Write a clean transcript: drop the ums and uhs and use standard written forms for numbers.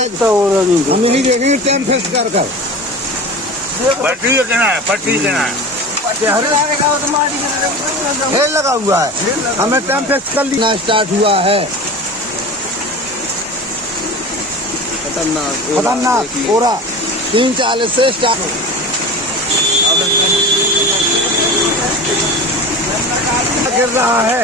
हम यही देखेंगे टाइम फिक्स कर पट्टी देना है, पट्टी देना है। हेल लगा हुआ है, हमें टाइम फिक्स कर लेना स्टार्ट हुआ है। खतरनाक पूरा 3:40 से स्टार्ट गिर रहा है।